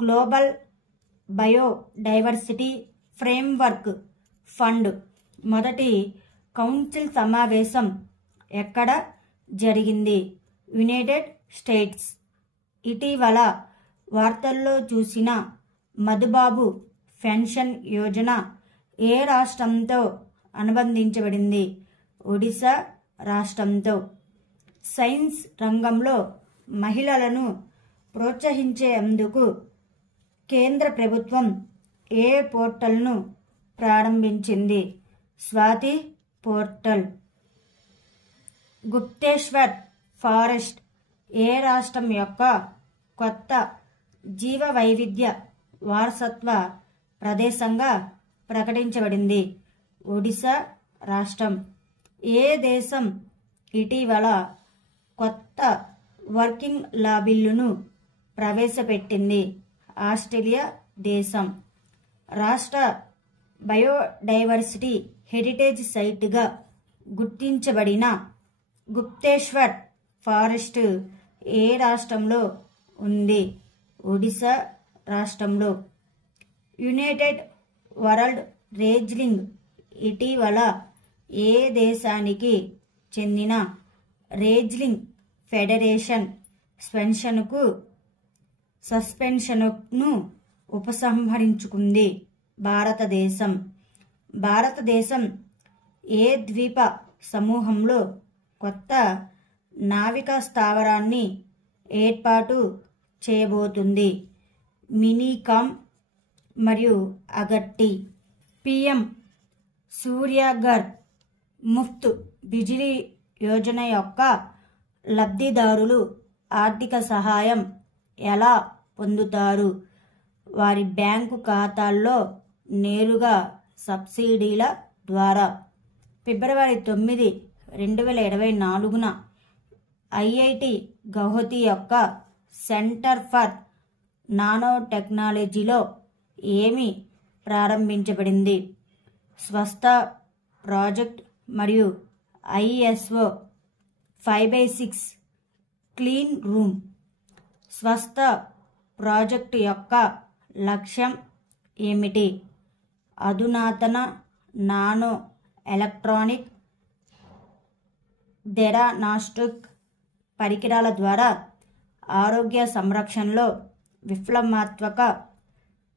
Global biodiversity framework fund మొదటి council సమావేశం ఎక్కడ జరిగింది? United states. ఇటీవల వార్తల్లో చూసిన మధుబాబు పెన్షన్ యోజన ఏ రాష్ట్రంతో అనుబంధించబడింది? ఒడిశా రాష్ట్రంతో. సైన్స్ రంగంలో మహిళలను ప్రోత్సహించేందుకు కేంద్ర ప్రభుత్వం ఏ పోర్టల్ను ప్రారంభించింది? స్వాతి పోర్టల్. గుప్తేశ్వర్ ఫారెస్ట్ ఏ రాష్ట్రం యొక్క కొత్త జీవ వైవిధ్య వారసత్వ ప్రదేశంగా ప్రకటించబడింది? ఒడిశా రాష్ట్రం. ఏ దేశం ఇటీవల కొత్త వర్కింగ్ లా బిల్లును ప్రవేశపెట్టింది? ఆస్ట్రేలియా దేశం. రాష్ట్ర బయోడైవర్సిటీ హెరిటేజ్ సైట్గా గుర్తించబడిన గుప్తేశ్వర్ ఫారెస్ట్ ఏ రాష్ట్రంలో ఉంది? ఒడిశా రాష్ట్రంలో. యునైటెడ్ వరల్డ్ రెజ్లింగ్ ఇటీవల ఏ దేశానికి చెందిన రెజ్లింగ్ ఫెడరేషన్ సస్పెన్షన్ను ఉపసంహరించుకుంది? భారతదేశం. భారతదేశం ఏ ద్వీప సమూహంలో కొత్త నావికా స్థావరాన్ని ఏర్పాటు చేయబోతుంది? మినికామ్ మరియు అగట్టి. పిఎం సూర్యఘర్ ముఫ్త్ బిజిలీ యోజన యొక్క లబ్ధిదారులు ఆర్థిక సహాయం ఎలా పొందుతారు? వారి బ్యాంకు ఖాతాల్లో నేరుగా సబ్సిడీల ద్వారా. ఫిబ్రవరి 9, 2024న ఐఐటి గౌహతి యొక్క సెంటర్ ఫర్ నానో టెక్నాలజీలో ఏమి ప్రారంభించబడింది? స్వస్థ ప్రాజెక్ట్ మరియు ISO 5/6 క్లీన్ రూమ్. స్వస్థ ప్రాజెక్టు యొక్క లక్ష్యం ఏమిటి? అధునాతన నానో ఎలక్ట్రానిక్ థెరానాస్టిక్ పరికరాల ద్వారా ఆరోగ్య సంరక్షణలో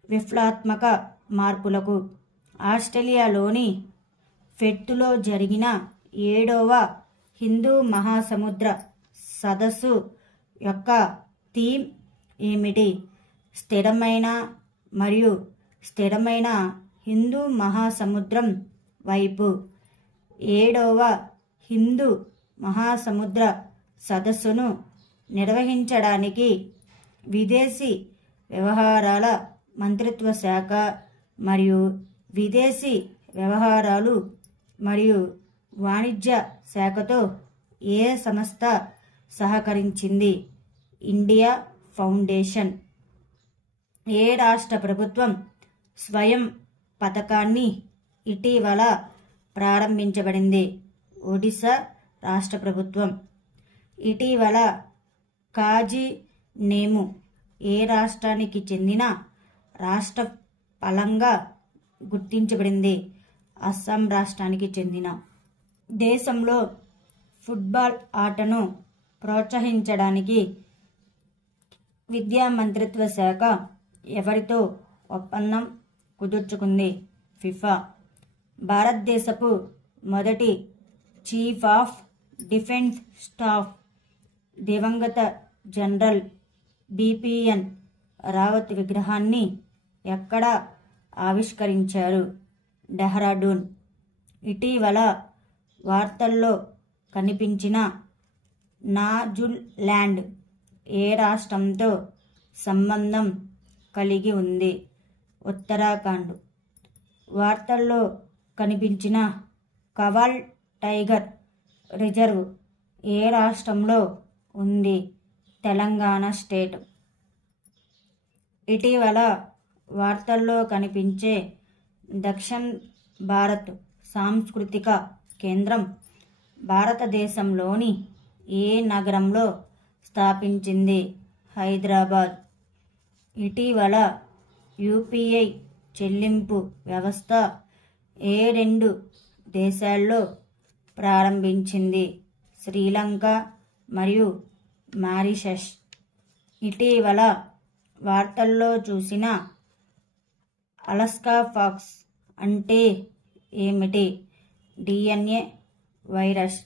విప్లవాత్మక మార్పులకు. ఆస్ట్రేలియాలోని పెర్త్లో జరిగిన 7వ హిందూ మహాసముద్ర సదస్సు యొక్క థీమ్ ఏమిటి? స్థిరమైన మరియు స్థిరమైన హిందూ మహాసముద్రం వైపు. 7వ హిందూ మహాసముద్ర సదస్సును నిర్వహించడానికి విదేశీ వ్యవహారాల మంత్రిత్వ శాఖ మరియు విదేశీ వ్యవహారాలు మరియు వాణిజ్య శాఖతో ఏ సంస్థ సహకరించింది? India foundation. ఏ రాష్ట్ర ప్రభుత్వం స్వయం పథకాన్ని ఇటీవల ప్రారంభించబడింది? ఒడిశా రాష్ట్ర ప్రభుత్వం. ఇటీవల కాజీ నేము ఏ రాష్ట్రానికి చెందిన రాష్ట్ర ఫలంగా గుర్తించబడింది? అస్సాం రాష్ట్రానికి చెందిన. దేశంలో ఫుట్బాల్ ఆటను ప్రోత్సహించడానికి విద్యా మంత్రిత్వ శాఖ ఎవరితో ఒప్పందం కుదుర్చుకుంది? ఫిఫా. భారతదేశపు మొదటి చీఫ్ ఆఫ్ డిఫెన్స్ స్టాఫ్ దివంగత జనరల్ బిపిఎన్ రావత్ విగ్రహాన్ని ఎక్కడ ఆవిష్కరించారు? డెహ్రాడూన్. ఇటీవల వార్తల్లో కనిపించిన నాజుల్ ల్యాండ్ ఏ రాష్ట్రంతో సంబంధం కలిగి ఉంది? ఉత్తరాఖండ్. వార్తల్లో కనిపించిన కవాల్ టైగర్ రిజర్వ్ ఏ రాష్ట్రంలో ఉంది? తెలంగాణ స్టేట్. ఇటీవల వార్తల్లో కనిపించే దక్షిణ భారత్ సాంస్కృతిక కేంద్రం భారతదేశంలోని ఏ నగరంలో స్థాపించింది? హైదరాబాద్. ఇటీవల యూపీఐ చెల్లింపు వ్యవస్థ ఏ 2 దేశాల్లో ప్రారంభించింది? శ్రీలంక మరియు మారిషస్. ఇటీవల వార్తల్లో చూసిన అలాస్కా ఫాక్స్ అంటే ఏమిటి? DNA virus.